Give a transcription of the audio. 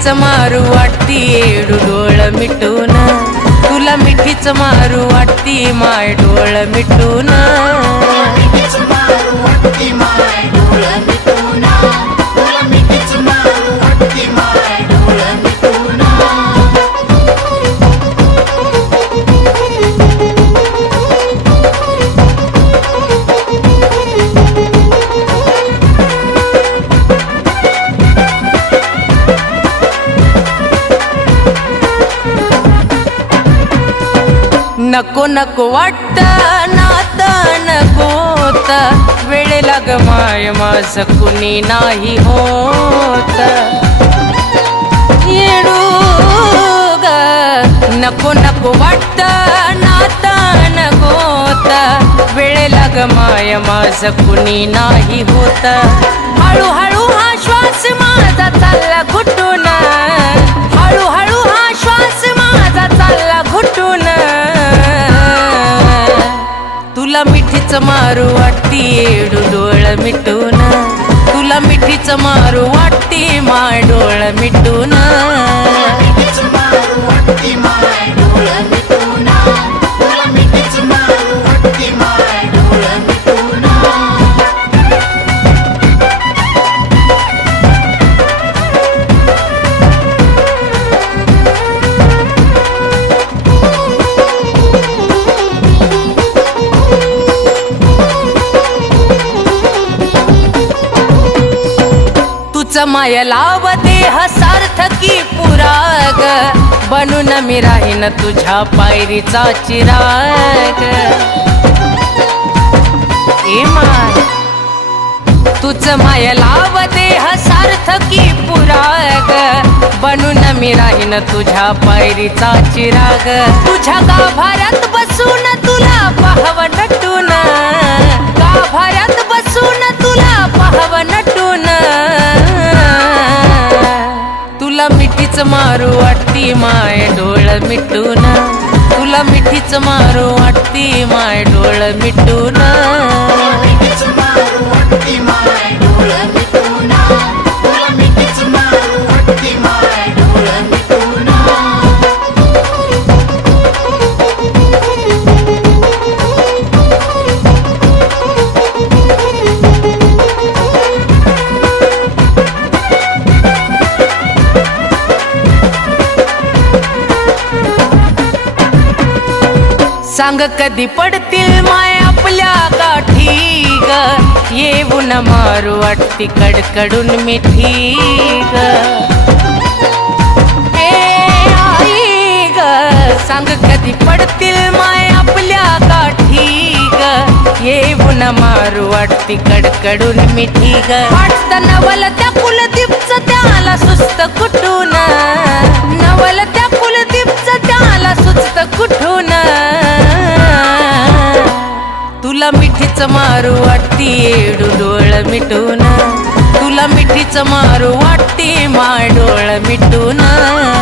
मिठीच मारू वाटती येडू डोळ मिटून, तुला मिठीच मारू वाटती माय डोळ मिटून. नको नको वाटत नात नकोत, वेळेला ग माय माझ कुणी नाही होत. येडू ग नको नको वाटत नात नकोत, वेळेला ग माय माझ कुणी नाही होत. हळूहळू हा श्वास माझा चालला घुटून, हळूहळू हा श्वास माझा चालला घुटून. तुला मिठीच मारू वाटती येडू डोळ मिटून, तुला मिठीच मारू वाटती माय डोळ मिटून. माय लाव देह सार्थकी पुराग, बनून मी राहीन तुझ्या पायरीचा चिराग. ए माय तुझ माय लाव देह सार्थकी पुराग, बनून मी राहीन तुझ्या पायरीचा चिराग. तुझ्या गाभाऱ्यात बसून तुला पाहव नटून, गाभाऱ्यात बसून तुला पाहव नटून. तुला मिठीच मारू वाटती माय डोळ मिटून, तुला मिठीच मारू वाटती माय डोळ मिटून. सांग कधी पडतील माय आपल्या गाठी ग, येऊन मारू वाटती कडकडून मिठी ग. आई ग सांग कधी पडतील माय आपल्या गाठी ग, येऊन मारू वाटती कडकडून मिठी ग. वाटत नवल त्या कुलदीपच त्याला सुस्त कुठून, नवल त्या कुलदीपच त्याला सुस्त कुठून. तुला मिठीच मारू वाटती येडू डोळ मिटून, तुला मिठीच मारू वाटती माय डोळ मिटून.